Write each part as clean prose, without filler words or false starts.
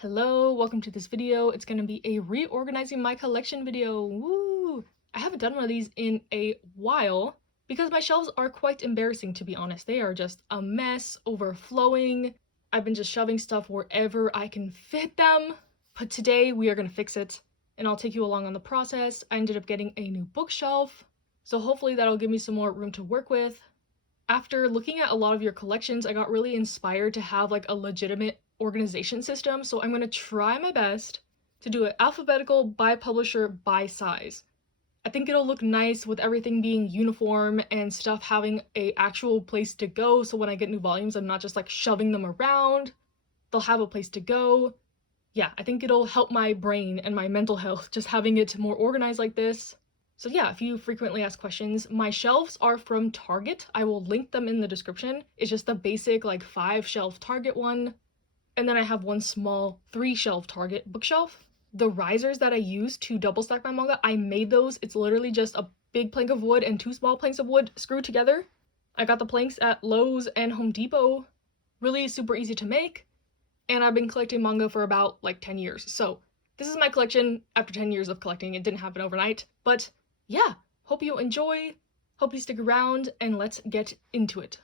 Hello, welcome to this video. It's going to be a reorganizing my collection video. Woo! I haven't done one of these in a while because my shelves are quite embarrassing, to be honest. They are just a mess, overflowing. I've been just shoving stuff wherever I can fit them. But today we are going to fix it and I'll take you along on the process. I ended up getting a new bookshelf, so hopefully that'll give me some more room to work with. After looking at a lot of your collections, I got really inspired to have like a legitimate organization system, so I'm going to try my best to do it alphabetical, by publisher, by size. I think it'll look nice with everything being uniform and stuff having a actual place to go, so when I get new volumes I'm not just like shoving them around. They'll have a place to go. Yeah, I think it'll help my brain and my mental health just having it more organized like this. So yeah, if you frequently ask questions, my shelves are from Target. I will link them in the description. It's just the basic like 5-shelf Target one. And then I have one small 3-shelf Target bookshelf. The risers that I use to double stack my manga, I made those. It's literally just a big plank of wood and 2 small planks of wood screwed together. I got the planks at Lowe's and Home Depot. Really super easy to make. And I've been collecting manga for about like 10 years. So this is my collection after 10 years of collecting. It didn't happen overnight, but yeah, hope you enjoy, hope you stick around, and let's get into it.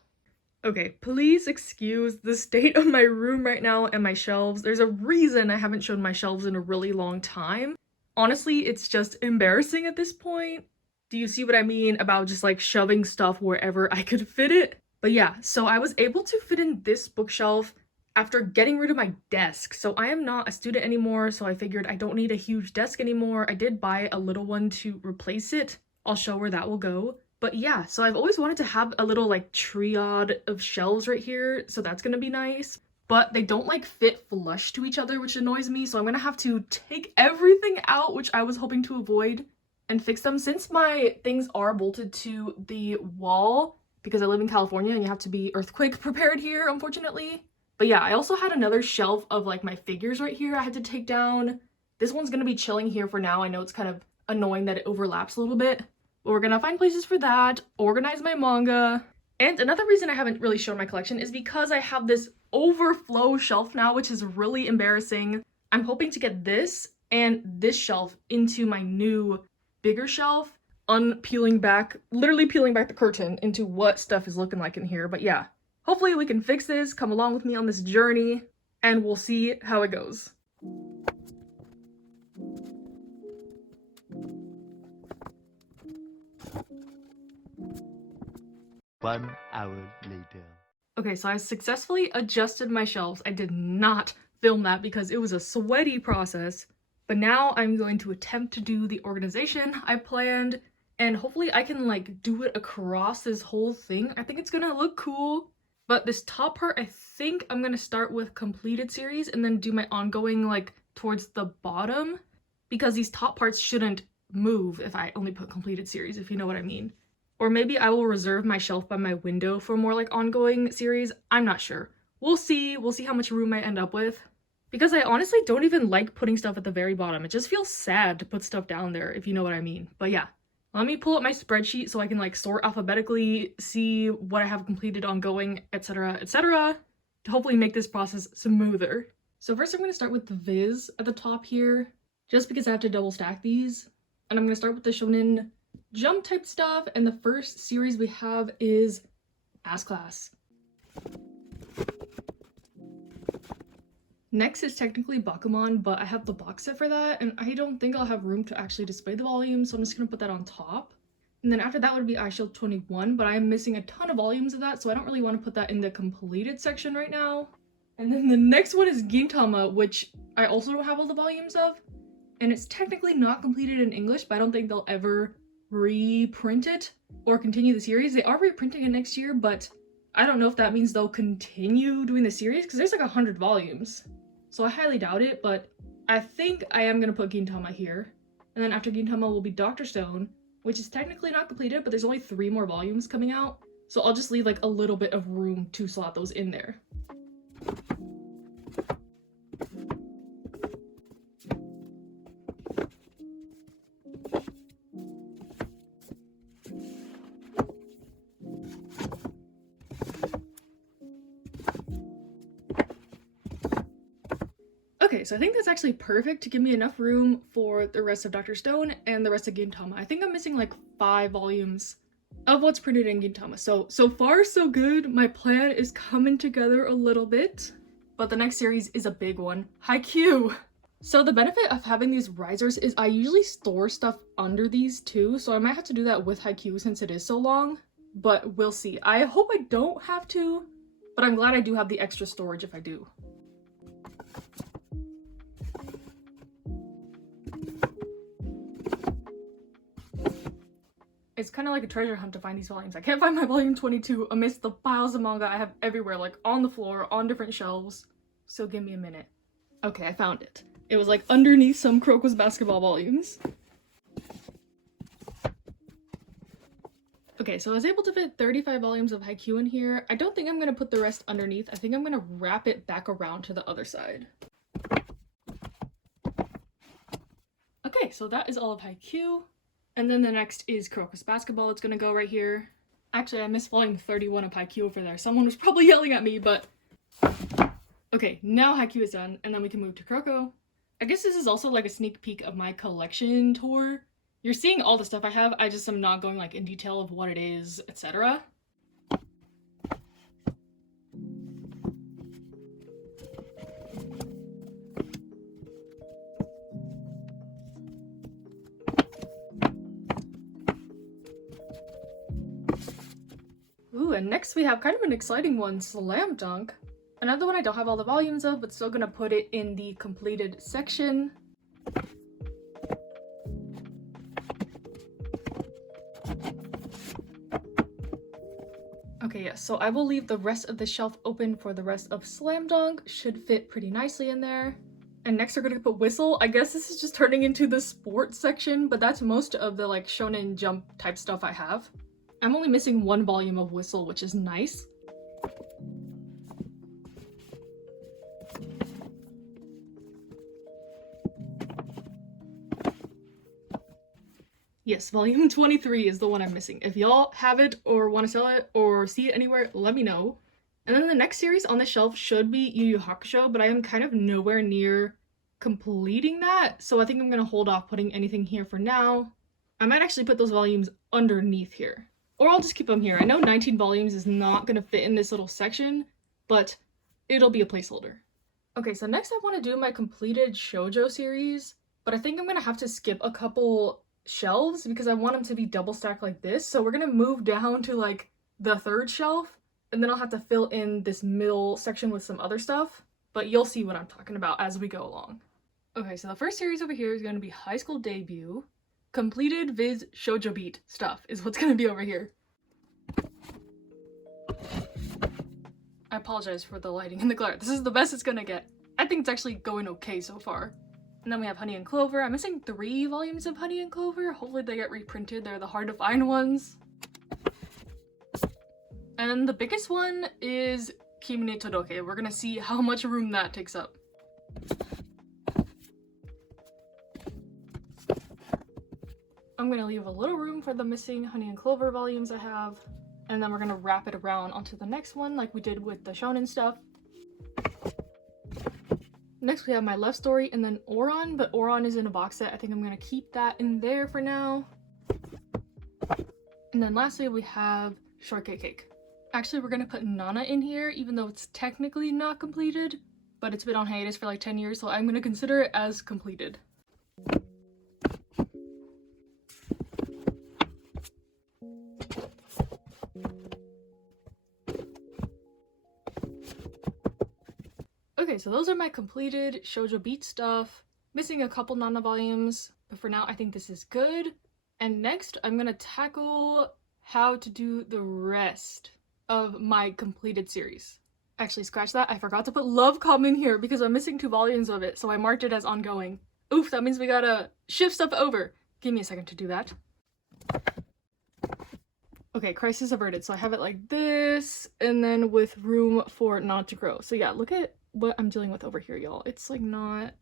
Okay, please excuse the state of my room right now and my shelves. There's a reason I haven't shown my shelves in a really long time. Honestly, it's just embarrassing at this point. Do you see what I mean about just like shoving stuff wherever I could fit it? But yeah, so I was able to fit in this bookshelf after getting rid of my desk. So I am not a student anymore, so I figured I don't need a huge desk anymore. I did buy a little one to replace it. I'll show where that will go. But yeah, so I've always wanted to have a little like triad of shelves right here, so that's gonna be nice. But they don't like fit flush to each other, which annoys me, so I'm gonna have to take everything out, which I was hoping to avoid, and fix them. Since my things are bolted to the wall, because I live in California and you have to be earthquake prepared here, unfortunately. But yeah, I also had another shelf of like my figures right here I had to take down. This one's gonna be chilling here for now. I know it's kind of annoying that it overlaps a little bit. But we're gonna find places for that, organize my manga. And another reason I haven't really shown my collection is because I have this overflow shelf now, which is really embarrassing. I'm hoping to get this and this shelf into my new bigger shelf, literally peeling back the curtain into what stuff is looking like in here. But yeah, hopefully we can fix this, come along with me on this journey, and we'll see how it goes. 1 hour later. Okay, so I successfully adjusted my shelves. I did not film that because it was a sweaty process, but now I'm going to attempt to do the organization I planned, and hopefully I can like do it across this whole thing. I think it's gonna look cool. But this top part, I think I'm gonna start with completed series and then do my ongoing like towards the bottom, because these top parts shouldn't move if I only put completed series, if you know what I mean. Or maybe I will reserve my shelf by my window for more like ongoing series. I'm not sure. We'll see how much room I end up with. Because I honestly don't even like putting stuff at the very bottom. It just feels sad to put stuff down there, if you know what I mean. But yeah. Let me pull up my spreadsheet so I can like sort alphabetically, see what I have completed, ongoing, etc., etc., to hopefully make this process smoother. So first I'm going to start with the Viz at the top here, just because I have to double stack these. And I'm going to start with the Shonen Jump type stuff, and the first series we have is Ass Class. Next is technically Bakuman, but I have the box set for that, and I don't think I'll have room to actually display the volume, so I'm just gonna put that on top. And then after that would be iShield 21, but I'm missing a ton of volumes of that, so I don't really want to put that in the completed section right now. And then the next one is Gintama, which I also don't have all the volumes of, and it's technically not completed in English, but I don't think they'll ever reprint it or continue the series. They are reprinting it next year, but I don't know if that means they'll continue doing the series, because there's like 100 volumes. So I highly doubt it, but I think I am going to put Gintama here. And then after Gintama will be Dr. Stone, which is technically not completed, but there's only 3 more volumes coming out. So I'll just leave like a little bit of room to slot those in there. Okay, so I think that's actually perfect to give me enough room for the rest of Dr. Stone and the rest of Gintama. I think I'm missing like 5 volumes of what's printed in Gintama. So far so good. My plan is coming together a little bit, but the next series is a big one. Haikyuu! So the benefit of having these risers is I usually store stuff under these too, so I might have to do that with Haikyuu since it is so long, but we'll see. I hope I don't have to, but I'm glad I do have the extra storage if I do. It's kind of like a treasure hunt to find these volumes. I can't find my volume 22 amidst the piles of manga I have everywhere, like on the floor, on different shelves. So give me a minute. Okay, I found it. It was like underneath some Crocus basketball volumes. Okay, so I was able to fit 35 volumes of Haikyuu in here. I don't think I'm gonna put the rest underneath. I think I'm gonna wrap it back around to the other side. Okay, so that is all of Haikyuu. And then the next is Crocus basketball. It's gonna go right here. Actually, I missed volume 31 of Haikyuu over there. Someone was probably yelling at me, but... Okay, now Haikyuu is done, and then we can move to Croco. I guess this is also like a sneak peek of my collection tour. You're seeing all the stuff I have, I just am not going like in detail of what it is, etc. Ooh, and next we have kind of an exciting one, Slam Dunk. Another one I don't have all the volumes of, but still gonna put it in the completed section. Okay, yes, so I will leave the rest of the shelf open for the rest of Slam Dunk. Should fit pretty nicely in there. And next we're gonna put Whistle. I guess this is just turning into the sports section, but that's most of the like Shonen Jump type stuff I have. I'm only missing 1 volume of Whistle, which is nice. Yes, volume 23 is the one I'm missing. If y'all have it or want to sell it or see it anywhere, let me know. And then the next series on the shelf should be Yu Yu Hakusho, but I am kind of nowhere near completing that, so I think I'm gonna hold off putting anything here for now. I might actually put those volumes underneath here. Or I'll just keep them here. I know 19 volumes is not gonna fit in this little section, but it'll be a placeholder. Okay, so next I want to do my completed Shojo series, but I think I'm gonna have to skip a couple shelves because I want them to be double stacked like this. So we're gonna move down to like the 3rd shelf, and then I'll have to fill in this middle section with some other stuff, but you'll see what I'm talking about as we go along. Okay, so the first series over here is gonna be High School Debut. Completed Viz Shojo Beat stuff is what's gonna be over here. I apologize for the lighting and the glare. This is the best it's gonna get. I think it's actually going okay so far. And then we have Honey and Clover. I'm missing 3 volumes of Honey and Clover. Hopefully they get reprinted. They're the hard to find ones. And the biggest one is Kimi ni Todoke. We're gonna see how much room that takes up. I'm gonna leave a little room for the missing Honey and Clover volumes I have. And then we're gonna wrap it around onto the next one like we did with the Shonen stuff. Next we have My Love Story and then Oron, but Oron is in a box set. I think I'm gonna keep that in there for now. And then lastly we have Shortcake Cake. Actually we're gonna put Nana in here even though it's technically not completed, but it's been on hiatus for like 10 years, so I'm gonna consider it as completed. Okay, so those are my completed Shojo Beat stuff. Missing a couple Nana volumes, but for now I think this is good. And next I'm gonna tackle how to do the rest of my completed series. Actually, scratch that. I forgot to put Love Com in here because I'm missing 2 volumes of it, so I marked it as ongoing. Oof, that means we gotta shift stuff over. Give me a second to do that. Okay, crisis averted. So I have it like this, and then with room for Nana to grow. So yeah, look at what I'm dealing with over here, y'all. It's like not...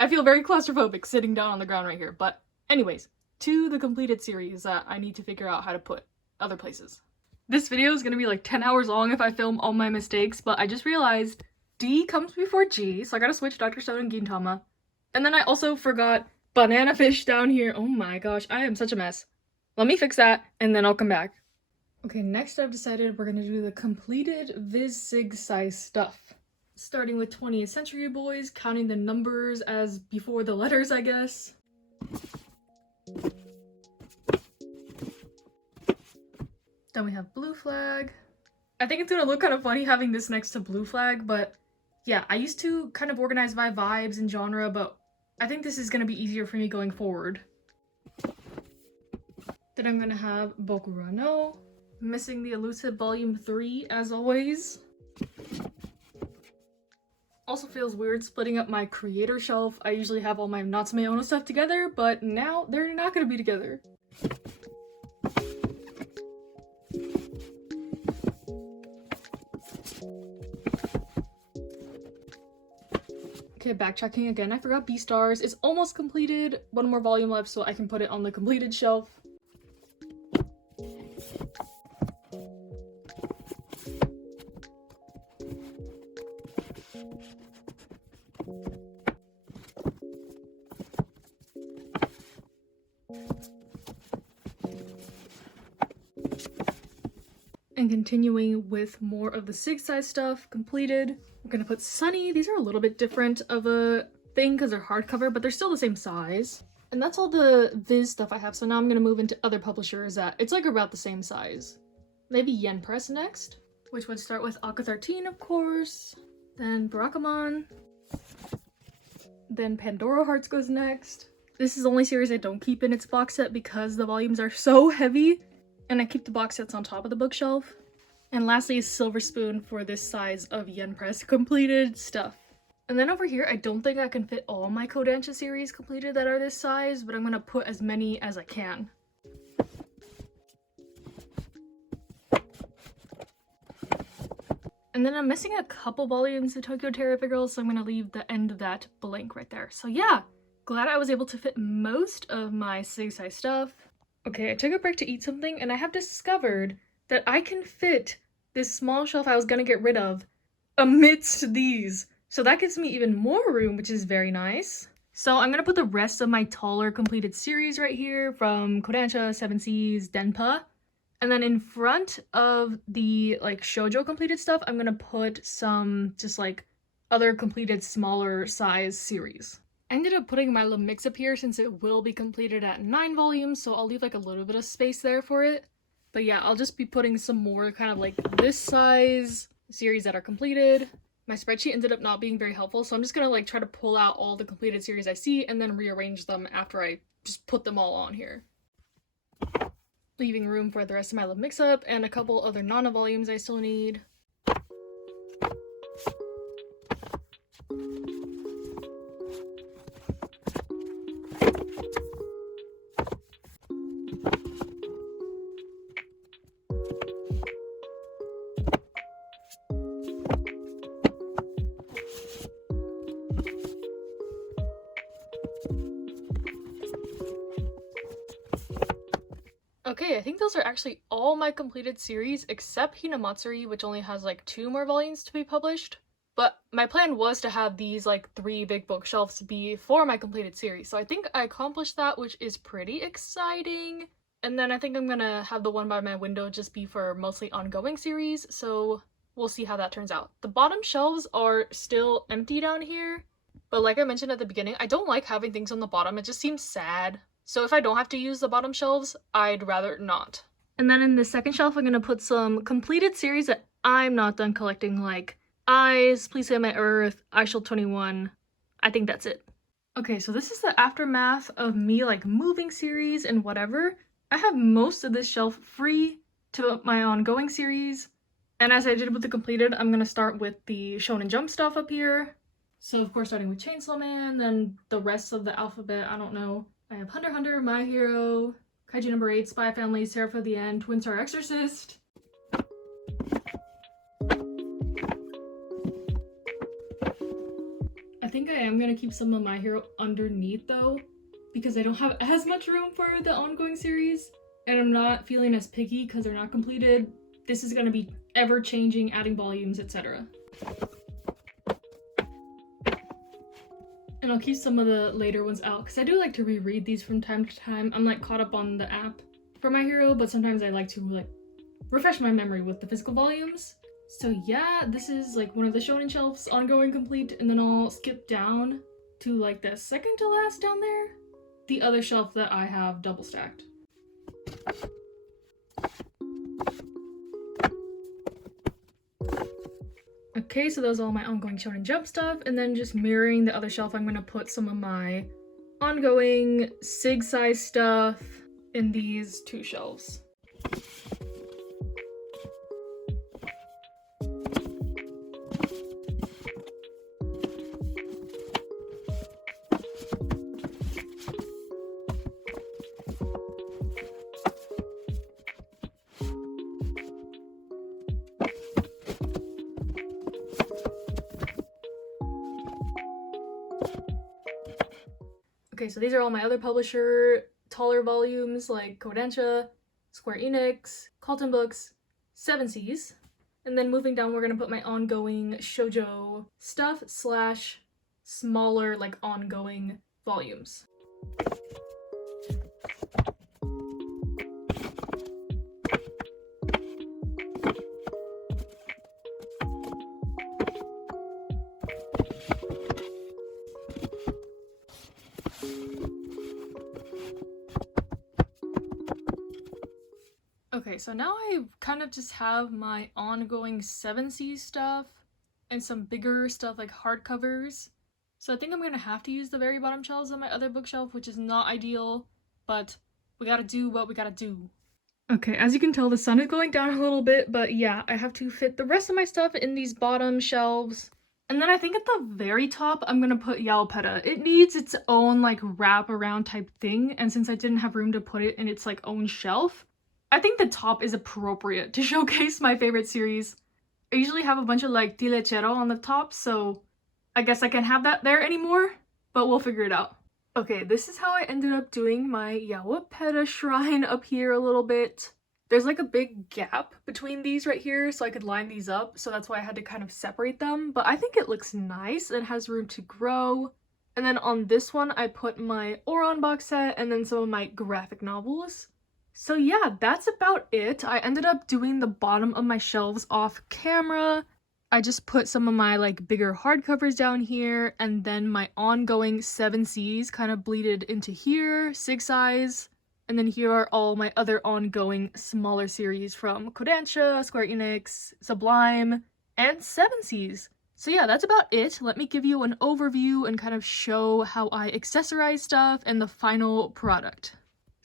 I feel very claustrophobic sitting down on the ground right here. But anyways, to the completed series that I need to figure out how to put other places. This video is gonna be like 10 hours long if I film all my mistakes, but I just realized D comes before G, so I gotta switch Dr. Stone and Gintama. And then I also forgot banana fish down here. Oh my gosh, I am such a mess. Let me fix that, and then I'll come back. Okay, next I've decided we're gonna do the completed Viz Sig size stuff. Starting with 20th Century Boys, counting the numbers as before the letters, I guess. Then we have Blue Flag. I think it's gonna look kind of funny having this next to Blue Flag, but yeah, I used to kind of organize by vibes and genre, but I think this is gonna be easier for me going forward. Then I'm gonna have Bokura no, missing the Elusive Volume 3 as always. Also feels weird splitting up my creator shelf. I usually have all my Natsume Ono stuff together, but now they're not gonna be together. Okay, backtracking again, I forgot Beastars. It's almost completed. One more volume left so I can put it on the completed shelf. And continuing with more of the Sig size stuff completed. We're gonna put Sunny. These are a little bit different of a thing because they're hardcover, but they're still the same size. And that's all the Viz stuff I have, so now I'm gonna move into other publishers that it's like about the same size. Maybe Yen Press next, which would start with Aka 13, of course. Then Barakamon. Then Pandora Hearts goes next. This is the only series I don't keep in its box set because the volumes are so heavy. And I keep the box sets on top of the bookshelf. And lastly is Silver Spoon for this size of Yen Press completed stuff. And then over here, I don't think I can fit all my Kodansha series completed that are this size, but I'm gonna put as many as I can. And then I'm missing a couple volumes of Tokyo Terrific Girls, so I'm gonna leave the end of that blank right there. So yeah, glad I was able to fit most of my Sig size stuff. Okay, I took a break to eat something, and I have discovered that I can fit this small shelf I was gonna get rid of amidst these. So that gives me even more room, which is very nice. So I'm gonna put the rest of my taller completed series right here from Kodansha, Seven Seas, Denpa. And then in front of the like Shojo completed stuff, I'm gonna put some just like other completed smaller size series. I ended up putting my little mix up here since it will be completed at 9 volumes, so I'll leave like a little bit of space there for it. But yeah, I'll just be putting some more kind of like this size series that are completed. My spreadsheet ended up not being very helpful, so I'm just gonna like try to pull out all the completed series I see and then rearrange them after I just put them all on here. Leaving room for the rest of my little mix up and a couple other Nana volumes I still need. Okay, I think those are actually all my completed series except Hinamatsuri, which only has like 2 more volumes to be published. But my plan was to have these like 3 big bookshelves be for my completed series, so I think I accomplished that, which is pretty exciting. And then I think I'm gonna have the one by my window just be for mostly ongoing series, so we'll see how that turns out. The bottom shelves are still empty down here, but like I mentioned at the beginning, I don't like having things on the bottom. It just seems sad. So if I don't have to use the bottom shelves, I'd rather not. And then in the second shelf, I'm gonna put some completed series that I'm not done collecting, like Eyes, Please Say My Earth, I Shall 21. I think that's it. Okay, so this is the aftermath of me like moving series and whatever. I have most of this shelf free to my ongoing series. And as I did with the completed, I'm gonna start with the Shonen Jump stuff up here. So of course starting with Chainsaw Man, then the rest of the alphabet, I don't know. I have Hunter x Hunter, My Hero, Kaiju Number 8, Spy Family, Seraph of the End, Twin Star Exorcist. I think I am going to keep some of My Hero underneath though, because I don't have as much room for the ongoing series, and I'm not feeling as picky because they're not completed. This is going to be ever changing, adding volumes, etc. And I'll keep some of the later ones out because I do like to reread these from time to time. I'm like caught up on the app for My Hero, but sometimes I like to like refresh my memory with the physical volumes. So yeah, this is like one of the Shonen shelves, ongoing complete, and then I'll skip down to like the second to last down there, the other shelf that I have double stacked. Okay, so those are all my ongoing Shonen Jump stuff, and then just mirroring the other shelf, I'm gonna put some of my ongoing SIG size stuff in these two shelves. Okay, so these are all my other publisher taller volumes like Kodansha, Square Enix, Carlton Books, Seven Seas. And then moving down, we're gonna put my ongoing Shojo stuff slash smaller like ongoing volumes. Okay, so now I kind of just have my ongoing 7C stuff and some bigger stuff like hardcovers. So I think I'm gonna have to use the very bottom shelves on my other bookshelf, which is not ideal, but we gotta do what we gotta do. Okay, as you can tell, the sun is going down a little bit, but yeah, I have to fit the rest of my stuff in these bottom shelves. And then I think at the very top, I'm gonna put Yaopeta. It needs its own like wrap around type thing, and since I didn't have room to put it in its like own shelf, I think the top is appropriate to showcase my favorite series. I usually have a bunch of like Dilechero on the top, so I guess I can't have that there anymore, but we'll figure it out. Okay, this is how I ended up doing my Yaopeta shrine up here a little bit. There's like a big gap between these right here, so I could line these up, so that's why I had to kind of separate them, but I think it looks nice and has room to grow. And then on this one, I put my Oron box set and then some of my graphic novels. So yeah, that's about it. I ended up doing the bottom of my shelves off camera. I just put some of my like bigger hardcovers down here, and then my ongoing 7Cs kind of bleeded into here, SIG size. And then here are all my other ongoing smaller series from Kodansha, Square Enix, Sublime, and 7Cs. So yeah, that's about it. Let me give you an overview and kind of show how I accessorize stuff and the final product.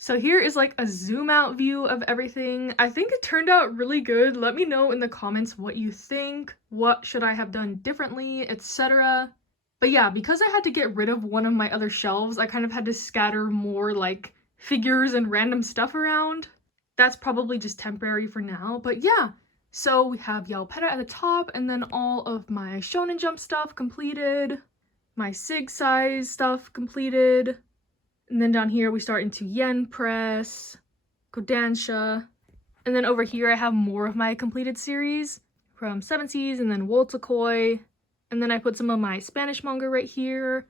So here is like a zoom out view of everything. I think it turned out really good. Let me know in the comments what you think, what should I have done differently, etc. But yeah, because I had to get rid of one of my other shelves, I kind of had to scatter more like figures and random stuff around. That's probably just temporary for now, but yeah. So we have Yaopeta at the top, and then all of my Shonen Jump stuff completed, my SIG size stuff completed. And then down here we start into Yen Press, Kodansha, and then over here I have more of my completed series from 7Cs and then Woltakoi, and then I put some of my Spanish manga right here,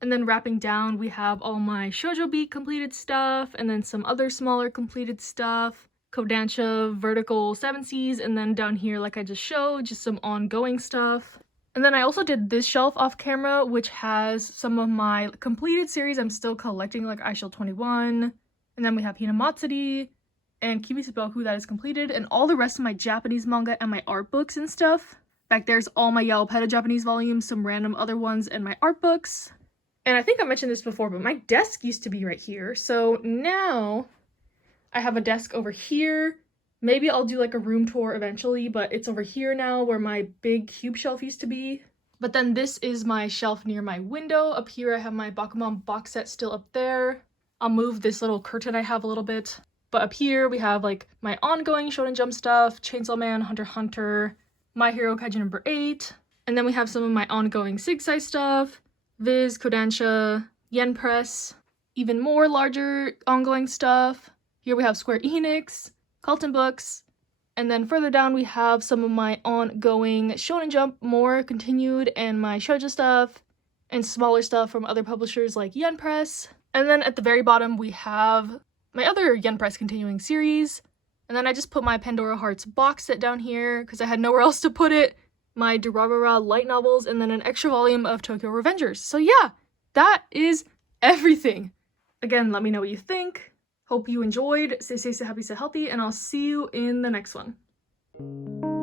and then wrapping down we have all my Shojo Beat completed stuff, and then some other smaller completed stuff, Kodansha vertical 7Cs, and then down here like I just showed, just some ongoing stuff. And then I also did this shelf off camera, which has some of my completed series I'm still collecting, like Aishou 21. And then we have Hinamatsuri and Kibisuboku that is completed, and all the rest of my Japanese manga and my art books and stuff. Back there's all my Yaopeta Japanese volumes, some random other ones, and my art books. And I think I mentioned this before, but my desk used to be right here. So now I have a desk over here. Maybe I'll do like a room tour eventually, but it's over here now where my big cube shelf used to be. But then this is my shelf near my window. Up here I have my Bakuman box set still up there. I'll move this little curtain I have a little bit. But up here we have like my ongoing Shonen Jump stuff, Chainsaw Man, Hunter x Hunter, My Hero Kaiju number 8. And then we have some of my ongoing SIG size stuff, Viz, Kodansha, Yen Press, even more larger ongoing stuff. Here we have Square Enix, Carlton Books, and then further down we have some of my ongoing Shonen Jump more continued and my Shojo stuff, and smaller stuff from other publishers like Yen Press. And then at the very bottom, we have my other Yen Press continuing series. And then I just put my Pandora Hearts box set down here because I had nowhere else to put it, my Durarara light novels, and then an extra volume of Tokyo Revengers. So yeah, that is everything. Again, let me know what you think. Hope you enjoyed. Stay safe, stay happy, stay healthy, and I'll see you in the next one.